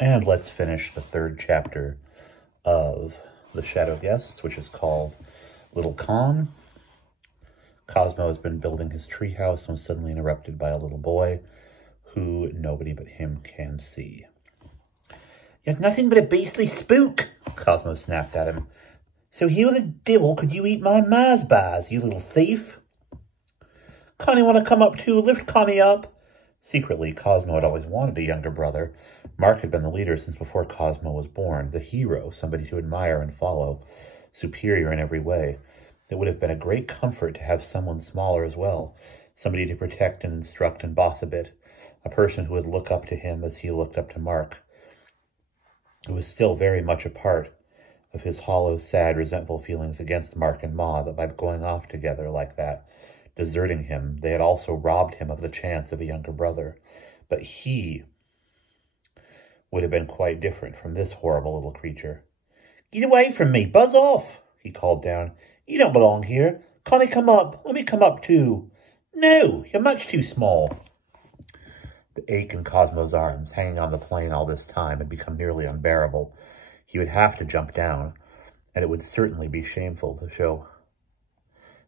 And let's finish the third chapter of The Shadow Guests, which is called Little Con. Cosmo has been building his treehouse and was suddenly interrupted by a little boy who nobody but him can see. "You're nothing but a beastly spook," Cosmo snapped at him. "So you the devil could you eat my Mars bars, you little thief?" "Connie want to come up too? Lift Connie up." Secretly, Cosmo had always wanted a younger brother. Mark had been the leader since before Cosmo was born, the hero, somebody to admire and follow, superior in every way. It would have been a great comfort to have someone smaller as well, somebody to protect and instruct and boss a bit, a person who would look up to him as he looked up to Mark. It was still very much a part of his hollow, sad, resentful feelings against Mark and Ma that by going off together like that, deserting him, they had also robbed him of the chance of a younger brother. But he would have been quite different from this horrible little creature. "Get away from me! Buzz off!" he called down. "You don't belong here. Connie, come up. Let me come up too." "No, you're much too small." The ache in Cosmo's arms, hanging on the plane all this time, had become nearly unbearable. He would have to jump down, and it would certainly be shameful to show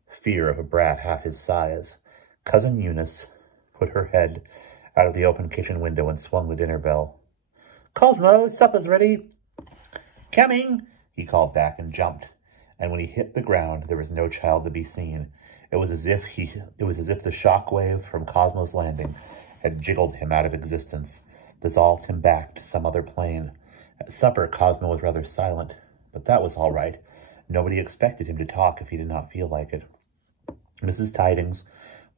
fear of a brat half his size. Cousin Eunice put her head out of the open kitchen window and swung the dinner bell. "Cosmo, supper's ready." "Coming," he called back and jumped. And when he hit the ground, there was no child to be seen. It was as if the shock wave from Cosmo's landing had jiggled him out of existence, dissolved him back to some other plane. At supper, Cosmo was rather silent, but that was all right. Nobody expected him to talk if he did not feel like it. Mrs. Tidings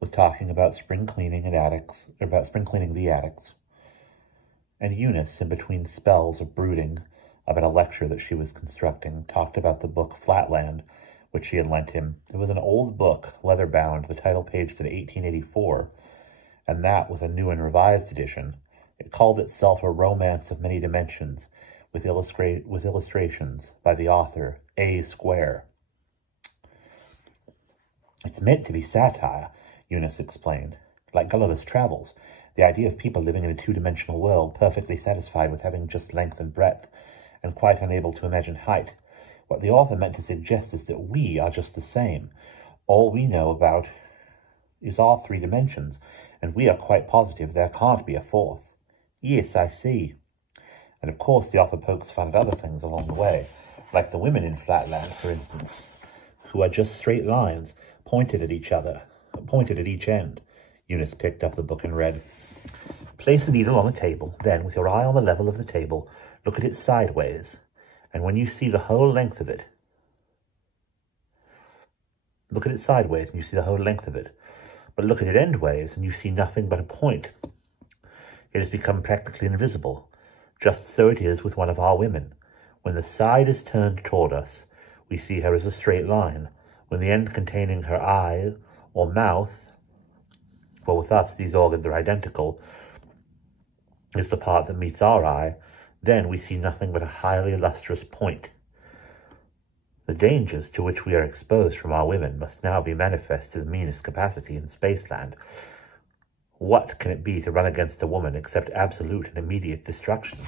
was talking about spring cleaning the attics, and Eunice, in between spells of brooding about a lecture that she was constructing, talked about the book Flatland, which she had lent him. It was an old book, leather-bound. The title page said 1884, and that was a new and revised edition. It called itself A Romance of Many Dimensions, with illustrations by the author, A. Square. "It's meant to be satire," Eunice explained. "Like Gulliver's Travels, the idea of people living in a two-dimensional world, perfectly satisfied with having just length and breadth, and quite unable to imagine height. What the author meant to suggest is that we are just the same. All we know about is our three dimensions, and we are quite positive there can't be a fourth." "Yes, I see." And of course the author pokes fun at other things along the way, like the women in Flatland, for instance, who are just straight lines, pointed at each end. Eunice picked up the book and read. "Place a needle on a table, then, with your eye on the level of the table, look at it sideways, and when you see the whole length of it, but look at it endways, and you see nothing but a point. It has become practically invisible. Just so it is with one of our women. When the side is turned toward us, we see her as a straight line. When the end containing her eye or mouth, for with us these organs are identical, is the part that meets our eye, then we see nothing but a highly lustrous point. The dangers to which we are exposed from our women must now be manifest to the meanest capacity in Spaceland. What can it be to run against a woman except absolute and immediate destruction?"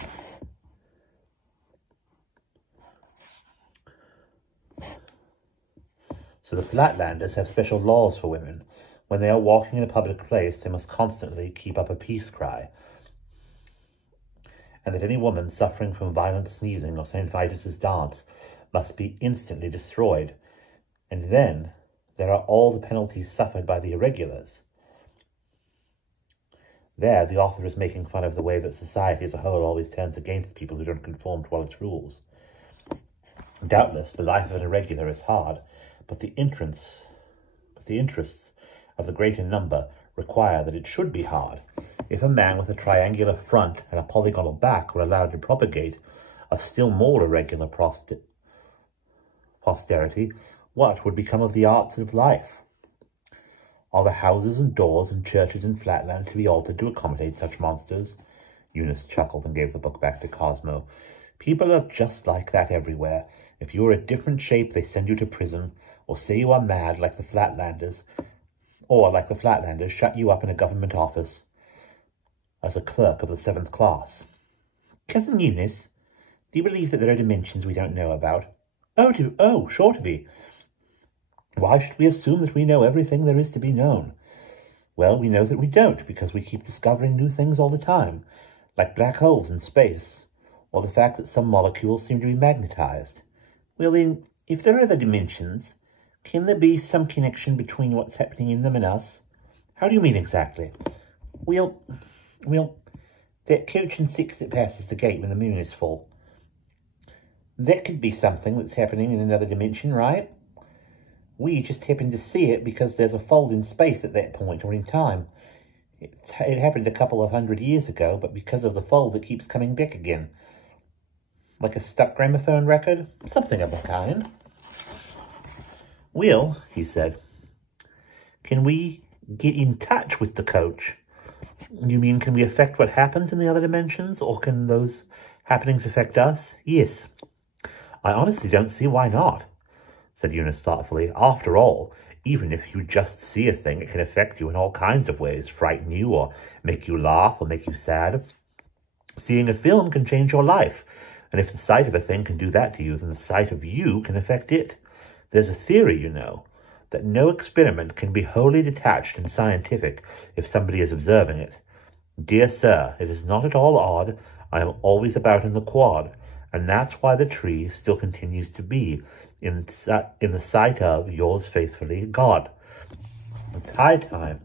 So the Flatlanders have special laws for women. When they are walking in a public place, they must constantly keep up a peace cry. And that any woman suffering from violent sneezing or St. Vitus's dance must be instantly destroyed. And then there are all the penalties suffered by the irregulars. There, the author is making fun of the way that society as a whole always turns against people who don't conform to all its rules. Doubtless, the life of an irregular is hard, but the interests of the greater number require that it should be hard. If a man with a triangular front and a polygonal back were allowed to propagate a still more irregular posterity, what would become of the arts of life? Are the houses and doors and churches in Flatland to be altered to accommodate such monsters? Eunice chuckled and gave the book back to Cosmo. People are just like that everywhere. If you are a different shape, they send you to prison, or say you are mad like the Flatlanders, or, like the Flatlanders, shut you up in a government office as a clerk of the 7th class. Cousin Eunice, do you believe that there are dimensions we don't know about? Oh, sure to be. Why should we assume that we know everything there is to be known? Well, we know that we don't, because we keep discovering new things all the time, like black holes in space, or the fact that some molecules seem to be magnetized. Well then, if there are other dimensions, can there be some connection between what's happening in them and us? How do you mean exactly? Well, that coach and six that passes the gate when the moon is full. That could be something that's happening in another dimension, right? We just happen to see it because there's a fold in space at that point or in time. It happened a couple of 100 years ago, but because of the fold, it keeps coming back again. Like a stuck gramophone record? Something of the kind. Will, he said, can we get in touch with the coach? You mean, can we affect what happens in the other dimensions, or can those happenings affect us? Yes. I honestly don't see why not, said Eunice thoughtfully. After all, even if you just see a thing, it can affect you in all kinds of ways, frighten you, or make you laugh, or make you sad. Seeing a film can change your life, and if the sight of a thing can do that to you, then the sight of you can affect it. There's a theory, you know, that no experiment can be wholly detached and scientific if somebody is observing it. Dear sir, it is not at all odd. I am always about in the quad, and that's why the tree still continues to be in the sight of yours faithfully, God. It's high time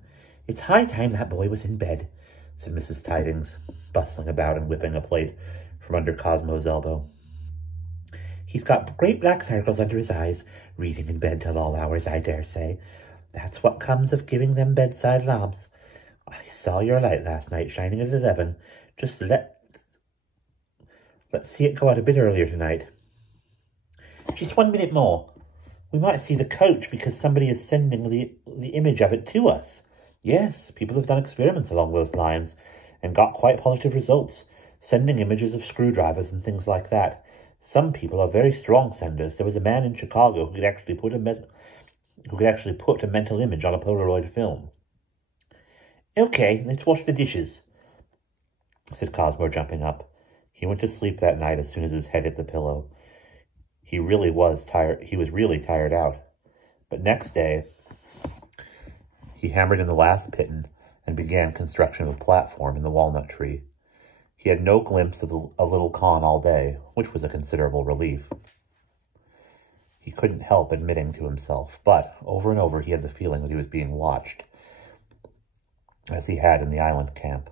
that boy was in bed, said Mrs. Tidings, bustling about and whipping a plate from under Cosmo's elbow. He's got great black circles under his eyes, reading in bed till all hours, I dare say. That's what comes of giving them bedside lamps. I saw your light last night shining at 11. Just let's see it go out a bit earlier tonight. Just 1 minute more. We might see the coach because somebody is sending the image of it to us. Yes, people have done experiments along those lines and got quite positive results, sending images of screwdrivers and things like that. Some people are very strong senders. There was a man in Chicago who could actually put a mental image on a Polaroid film. Okay, let's wash the dishes, said Cosmo, jumping up. He went to sleep that night as soon as his head hit the pillow. He was really tired out. But next day, he hammered in the last piton and began construction of a platform in the walnut tree. He had no glimpse of Little Con all day, which was a considerable relief. He couldn't help admitting to himself, but over and over he had the feeling that he was being watched, as he had in the island camp.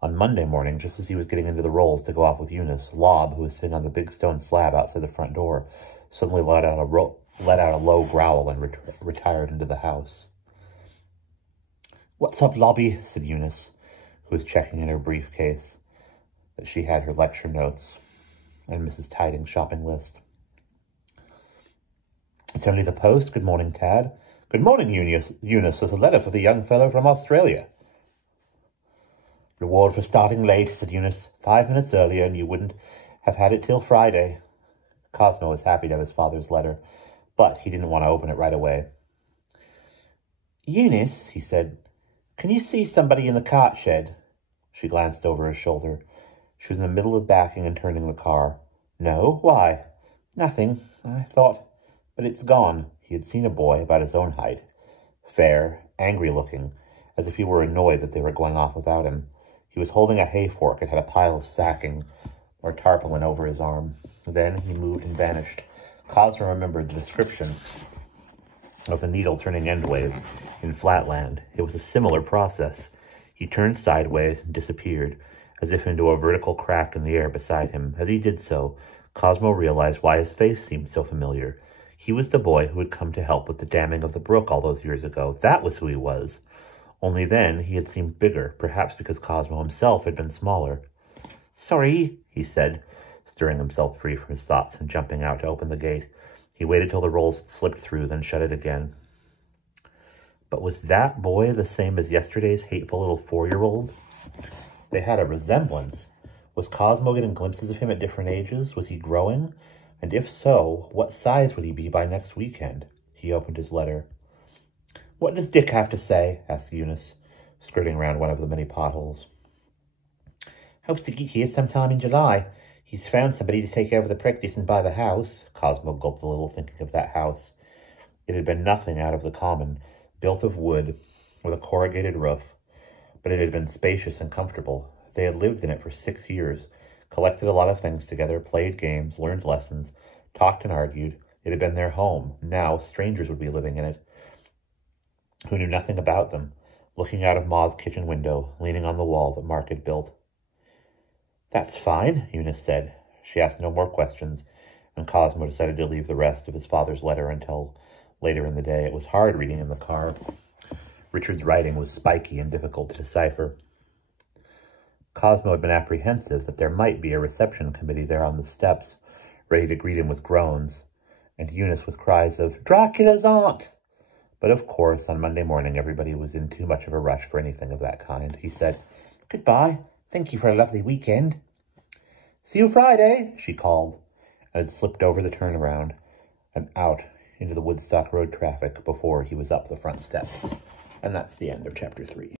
On Monday morning, just as he was getting into the rolls to go off with Eunice, Lob, who was sitting on the big stone slab outside the front door, suddenly let out a low growl and retired into the house. "What's up, Lobby?" said Eunice, who was checking in her briefcase that she had her lecture notes and Mrs. Tiding's shopping list. "It's only the post. Good morning, Tad." "Good morning, Eunice. There's a letter for the young fellow from Australia." "Reward for starting late," said Eunice. 5 minutes earlier, and you wouldn't have had it till Friday." Cosmo was happy to have his father's letter, but he didn't want to open it right away. "Eunice," he said, "can you see somebody in the cart shed?" She glanced over her shoulder. She was in the middle of backing and turning the car. "No, why?" "Nothing. I thought, but it's gone." He had seen a boy about his own height, fair, angry-looking, as if he were annoyed that they were going off without him. He was holding a hay fork and had a pile of sacking or tarpaulin over his arm. Then he moved and vanished. Cosmo remembered the description of the needle turning endways in Flatland. It was a similar process. He turned sideways and disappeared, as if into a vertical crack in the air beside him. As he did so, Cosmo realized why his face seemed so familiar. He was the boy who had come to help with the damming of the brook all those years ago. That was who he was. Only then he had seemed bigger, perhaps because Cosmo himself had been smaller. "Sorry," he said, stirring himself free from his thoughts and jumping out to open the gate. He waited till the rolls had slipped through, then shut it again. But was that boy the same as yesterday's hateful little 4-year-old? They had a resemblance. Was Cosmo getting glimpses of him at different ages? Was he growing? And if so, what size would he be by next weekend? He opened his letter. "What does Dick have to say?" asked Eunice, skirting around one of the many potholes. Hopes to get here sometime in July. He's found somebody to take over the practice and buy the house. Cosmo gulped a little, thinking of that house. It had been nothing out of the common, built of wood, with a corrugated roof, but it had been spacious and comfortable. They had lived in it for 6 years, collected a lot of things together, played games, learned lessons, talked and argued. It had been their home. Now strangers would be living in it, who knew nothing about them, looking out of Ma's kitchen window, leaning on the wall that Mark had built. That's fine, Eunice said. She asked no more questions, and Cosmo decided to leave the rest of his father's letter until later in the day. It was hard reading in the car. Richard's writing was spiky and difficult to decipher. Cosmo had been apprehensive that there might be a reception committee there on the steps, ready to greet him with groans, and Eunice with cries of, "Dracula's aunt!" But of course, on Monday morning, everybody was in too much of a rush for anything of that kind. He said, "Goodbye. Thank you for a lovely weekend." "See you Friday," she called, and had slipped over the turnaround and out into the Woodstock Road traffic before he was up the front steps. And that's the end of chapter 3.